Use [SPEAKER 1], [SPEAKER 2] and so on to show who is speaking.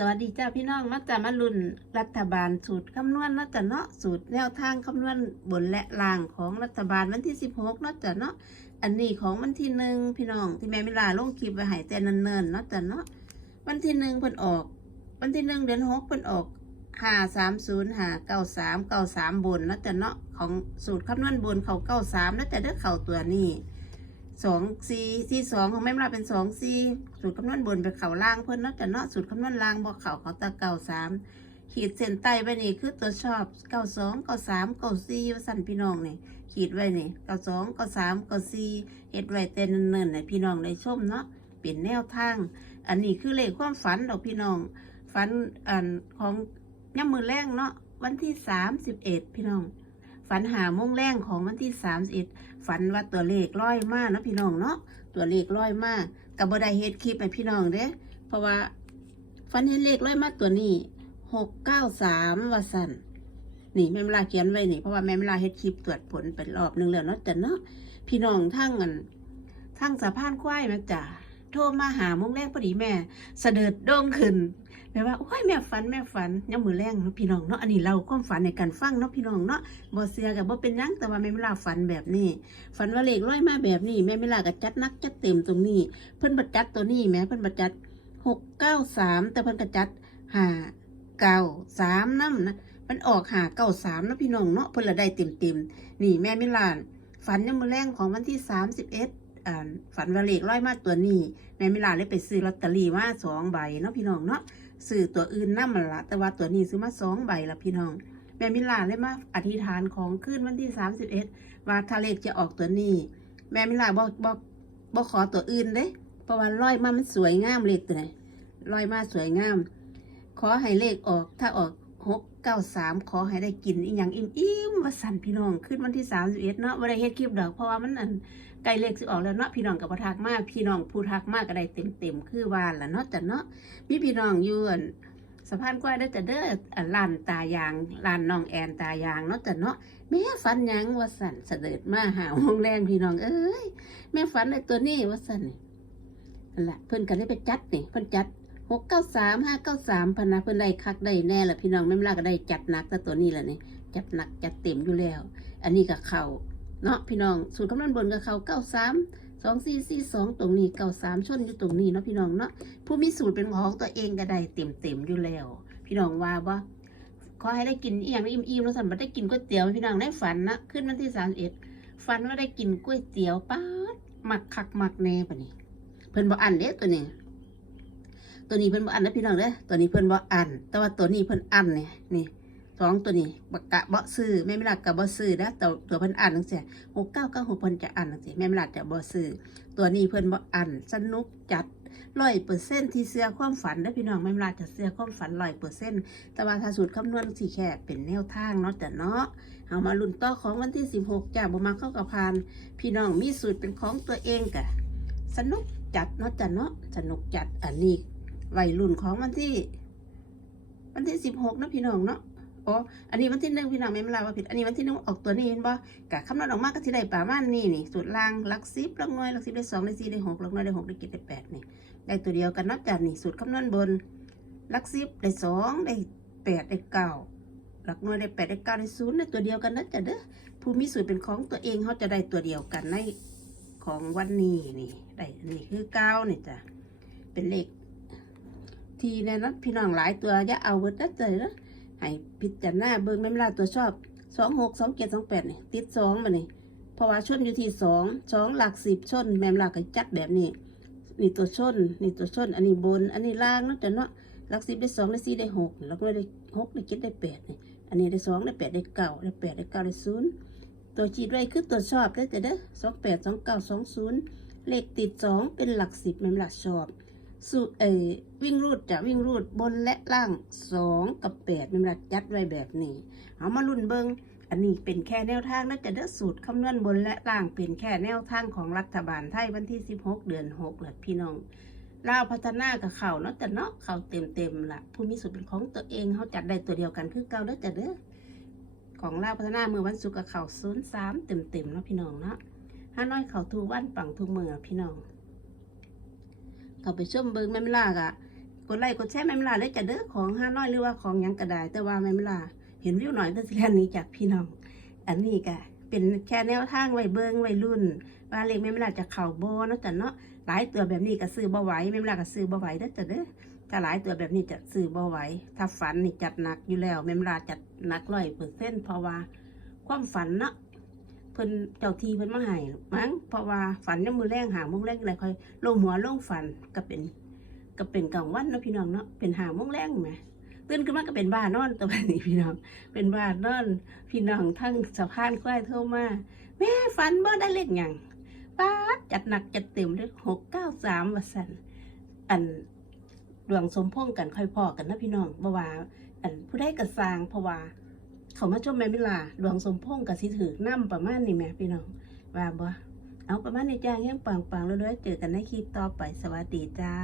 [SPEAKER 1] สวัสดีจ้าพี่น้องมาจะมาลุ่นรัฐบาลสูตรคำนวณนาะจ้ะเนาะสูตรแนวทางคำนวณบนและล่างของรัฐบาลวันที่ 16นาะจ้ะเนาะอันนี้ของวันที่หนึ่งพี่น้องที่แม่มิลาลงคลิปไว้ให้แต่เนินๆเนาะจ้ะเนาะวันที่หนึ่งเพิ่นออก วันที่หนึ่งเดือนหกเพิ่นออกห้าสามศูนย์ห้าเก้าสามเก้าสามบนนาะจ้ะเนาะของสูตรคำนวณบนเขาเก้าสามเนาะจ้ะเด้อเข่าตัวนี้ สองสี่สี่สองของแม่มิลาเป็นสองสี่สูตรคำนวณบนไปเข่าล่างเพิ่อนเนาะแต่เนาะสูตรคำนวณล่างบอกเข่าเขาตะเก่าสามขีดเส้นใต้ไปนี่คือตัวชอบเก้าสองเก้าสามเก้าสี่สั่นพี่น้องนี่ขีดไว้นี่เก้าสองเก้าสามเก้าสี่เฮ็ดไว้เต้นเนินๆให้พี่น้องได้ชมเนาะเป็นแนวทาง อันนี้คือเลขความฝันดอกพี่น้องฝันอันของย่ำมือแรงเนาะวันที่สามสิบเอ็ดพี่น้อง ฝันหาโมงแรงของวันที่สามสิบเอ็ดฝันว่าตัวเลขร้อยมากนะพี่น้องเนาะตัวเลขร้อยมากกับบได้เฮ็ดคลิปให้พี่น้องเด้เพราะว่าฟันเห็นเลขร้อยมากตัวนี้หกเก้าสามว่าสันนี่แม่เวลาเขียนไว้นี่เพราะว่าแม่เวลาเฮ็ดคลิปตรวจผลเป็นรอบหนึงแล้วเนาะแต่เนาะพี่น้องทั้งอันทั้งสะพานควายแม่จ้ะโทรมาหาโมงแรกพอดีแม่ เสด็จดงขึ้น แม่ว่าโอ้ยแม่ฝันแม่ฝันยังมือแรงเนาะพี่น้องเนาะอันนี้เราความฝันในการฟังเนาะพี่น้องเนาะบ่เสียกับบ่เป็นยังแต่ว่าแม่เวลาฝันแบบนี้ฝันว่าเลขร้อยมาแบบนี้แม่เวลาก็จัดนักจัดเต็มตรงนี้ เพิ่นบัดจัดตัวนี้แม้เพิ่นบัดจัดหกเก้าสามแต่เพิ่นก็จัดห้าเก้าสามน้ำนะมันออกหาเก้าสามนะพี่น้องเนาะเพิ่นละได้เต็มเต็มนี่แม่มิลาน ฝันยังมือแรงของวันที่สามสิบเอ็ดฝันว่าเลขร้อยมาตัวนี้แม่มิลานเลยไปซื้อลอตเตอรี่มาสองใบเนาะพี่น้องเนาะ ซื้อตัวอื่นน้ำมันละแต่ว่าตัวนี้ซื้อมาสองใบละพี่น้อง แม่มิลาเลยมาอธิษฐานของขึ้นวันที่สามสิบเอ็ดว่าทะเลจะออกตัวนี้ แม่มิลาบอกบอกบอกขอตัวอื่นเด้เพราะว่าร้อยมามันสวยงามเลขตัวไหนร้อยมาสวยงาม ขอให้เลขออกถ้าออก หกเก้าสามขอให้ได้กินอีหยังอิ่มอิ่มว่าสันพี่น้องขึ้นวันที่สามสิบเอ็ดเนาะวันได้เฮ็ดคลิปดอกเพราะว่ามันอันใกล้เลขสิออกแล้วเนาะพี่น้องกับพทักมากพี่น้องผู้ทักมากก็ได้เต็มเต็มๆคือวานละเนาะจ้ะเนาะมีพี่น้องอยู่อันสะพานกล้วยได้อจ้ะเด้ออันลานตายางลานน้องแอนตายางเนาะจ้ะเนาะแม่ฝันยังว่าสันเสด็จมาหาห้องแรงพี่น้องเอ้ยแม่ฝันในตัวนี้ว่าสันนั่นแหละเพิ่นก็ได้ไปจัดนี่เพิ่นจัด หกเก้าสามห้าเก้าสามพนนะเพิ่นได้คักได้แน่ละพี่น้องแม่มลาก็ได้จัดหนักแต่ตัวนี้แหละนี่จัดหนักจัดเต็มอยู่แล้ว อันนี้ก็เขาเนาะพี่น้องสูตรคำนวณบนก็เขาเก้าสามสองสี่สี่สองตรงนี้เก้าสามชนอยู่ตรงนี้เนาะพี่น้องเนาะผู้มีสูตรเป็นของตัวเองก็ได้เต็มเต็มอยู่แล้ว พี่น้องว่าบ่ขอให้ได้กินอีหยังอิ่มอิ่มๆแล้วสันบ่ได้กินก๋วยเตี๋ยวพี่น้องได้ฝันนะขึ้นวันที่สามเอ็ดฝันว่าได้กินก๋วยเตี๋ยวป๊าดหมักคักหมักแน่ปะนี่เพิ่นบ่อันเด้ตัวนี้ ตัวนี้เพิ่นบ่อันนะพี่น้องเด้อตัวนี้เพิ่นบ่อัน แต่ว่าตัวนี้เพิ่นอันเนี่ยนี่สองตัวนี้บักกะบ่ซื้อแม่ไมิลาก็บ่ซื้อนะแต่ตัวเพิ่นอันจังซี่หกเก้าเก้าหกเพิ่นจะอันจังซี่แม่ไมิลาจะบ่ซื้อตัวนี้เพิ่นบ่อันสนุกจัดร้อยเปอร์เซ็นที่เสื้อความฝันเด้อพี่น้องแม่ไมิลาจะเสื้อความฝันร้อยเปอร์เซ็นแต่ว่าถ้าสูตรคำนวณสิแค่เป็นแนวทางเนาะแต่เนาะเอามาลุ้นต่อของวันที่16จ้าบ่มาเข้ากับพานพี่น้องมีสูตรเป็นของตัวเองกะสนุกจัดเนาะจ้ะเนาะสนุกจัดอันนี้ วัยรุ่นของวันที่ วันที่สิบหกนะพี่น้องเนาะอ๋ออันนี้วันที่หนึ่งพี่น้องไม่เวลาว่าผิด อันนี้วันที่หนึ่งออกตัวนี้เห็นบ่กะคำนวณออกมาก็ที่ได้ประมาณนี้นี่สูตรล่างหลักสิบหลักหน่วยหลักสิบได้สองได้สี่ได้หกหลักหน่วยได้หกได้เจ็ดได้แปดนี่ ได้ตัวเดียวกันนาะจ้ะนี่สูตรคำนวณบนหลักสิบได้สองได้แปดได้เก้าหลักหน่วยได้แปดได้เก้าได้ศูนย์ได้ตัวเดียวกันนะจ้ะเด้อผู้มีสูตรเป็นของตัวเองเขาจะได้ตัวเดียวกันในของวันนี้นี่ได้อันนี้คือเก้านี่จ้ะเป็นเลข ทีแนะนะพี่น้องหลายตัวอย่าเอาเบิดนะเจอนะให้พิจารณาเบิ่งแม่นลาตัวชอบสองหกสองเจ็ดสองแปดนี่ติดสองมานี่เพราะว่าชนอยู่ที่สองสองหลักสิบชนแม่นลาก็จัดแบบนี้นี่ตัวชนนี่ตัวชน อันนี้บน อันนี้ล่างนาะจ้ะเนาะหลักสิบได้สองได้สี่ได้หกแล้วก็ได้หกได้เจ็ดได้แปดนี่อันนี้ได้สองได้แปดได้เก้าได้แปดได้เก้าได้ศูนย์ตัวจีดไว้คือตัวชอบได้แต่เด้อสองแปดสองเก้าสองศูนย์เลขติดสองเป็นหลักสิบเป็นหลักชอบ สูเอวิ่งรูดจะวิ่งรูดบนและล่างสองกับแปดเป็นหลักจัดไว้แบบนี้เอามาลุ่นเบิงอันนี้เป็นแค่แนวทางนะจะเด้อสูตรคำนวณบนและล่างเป็นแค่แนวทางของรัฐบาลไทยวันที่สิบหกเดือนหกแหละพี่น้องลาวพัฒนากับเขาเนาะแต่เนาะเขาเต็มเต็มละผู้มีสูตรเป็นของตัวเองเขาจัดได้ตัวเดียวกันคือเก่าเด้อจะเด้อของลาวพัฒนาเมื่อวันศุกร์กับเขาศูนย์สามเต็มเต็มเนาะพี่น้องเนาะห้าน้อยเขาทูวันปังทุกมือพี่น้อง เขาไปชมเบิงแม่นลากะกดไลค์กดแชร์แม่เวลาได้จะเด้อของห้าน้อยหรือว่าของยังก็ได้แต่ว่าแม่เวลาเห็นวิวหน่อยเด้อสิแลนนี้จากพี่น้อง อันนี้ก็เป็นแค่แนวทางไว้เบิ่งไว้รุ่นว่าเลขแม่เวลาจะเข่าโบนะจ้ะเนาะหลายตัวแบบนี้ก็ซื้อบ่ไหวแม่เวลาก็ซื้อบ่ไหวเด้อจ้ะเด้อถ้าหลายตัวแบบนี้จะซื้อบ่ไหวถ้าฝันนี่จัดหนักอยู่แล้วแม่เวลาจัดหนักร้อยเปอร์เซ็นต์เพราะว่าความฝันเนาะ พิ่นเจ้าทีเพิ่นมาให้มั้งเพราะว่าฝันยังมือแรงหาโมงแรงอะไรค่อยลงหัวลงฝันก็เป็นก็เป็นกลางวันเนาะพี่น้องเนาะเป็นหาโมงแรงไหมตื่นขึ้นมาก็เป็นบ้านอนตัวแบบนี้พี่น้อง เป็นบ้านนอน พี่น้องทั้งสะพานควายโทรมาแม่ฝันบ่ได้เลขหยังป้าจัดหนักจัดเต็มเลยหกเก้าสามว่าสันอันดวงสมพงษ์กันค่อยพอกันนะพี่น้องบ่ว่าอันผู้ได้กระสร้างเพราะว่า เขามาชมแม่เวลาหลวงสมพงษ์กับสิถือน้ำประมาณนี้แหม่พี่น้องว่าบ่เอาประมาณนี้จ้ายังปังๆแล้วด้วยๆเจอกันในคลิปต่อไปสวัสดีจ้า